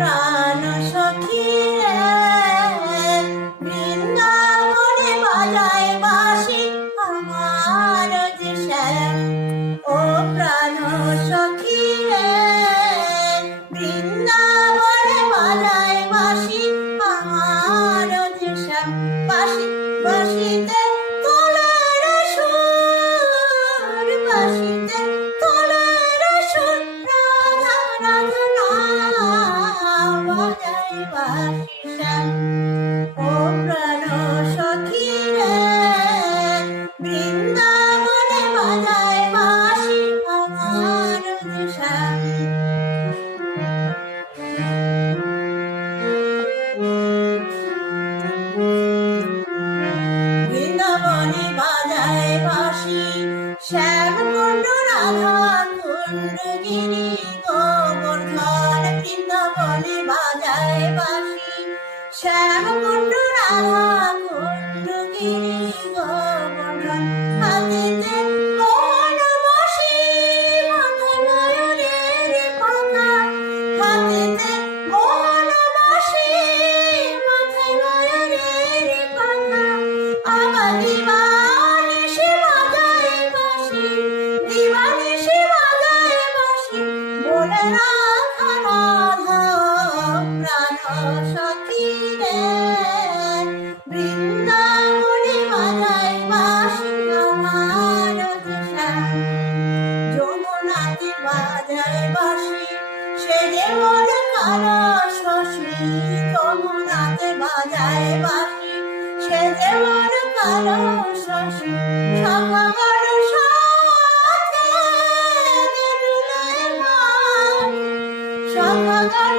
প্রাণ সখী রে, বৃন্দাবনে বাজায় বাঁশি আমার যে শ্যাম। ও প্রাণ সখী রে, বৃন্দাবনে বাজায় বাঁশি আমার যে শ্যাম। বাঁশি বাঁশিতে তোলে রে সুর, বাঁশিতে তোলে রে সুর, রাধা রাধা নাম বাজায় বাঁশি শ্যাম। ও প্রাণ সখী রে, বৃন্দাবনে বাজায় বাঁশি আমার যে শ্যাম। বৃন্দাবনে বাজায় বাঁশি শ্যামকুণ্ড রাধা কুণ্ড গিরি গোবর্ধন। বৃন্দাবনে বাজায় বাঁশি শ্যামকুণ্ড রাধা কুণ্ড গিরি গোবর্ধন। হাতেতে মোহন বাঁশি মাথায় নয়নের পাতা, হাতেতে মোহন বাঁশি মাথায় নয়নের পাতা। আমার দিবানিশি বাজায় বাঁশি, দিবানিশি বাজায় বাঁশি, বলে রাধা রাধা প্রাণ সখী রে, বৃন্দাবনে বাজায় বাঁশি আমার যে শ্যাম। যমুনাতে বাজায় বাঁশি সে যে মোর কালো শশী, যমুনাতে বাজায় বাঁশি সে যে মোর কালো শশী। সখাগণ সাথে গেলুলে গান, সখাগণ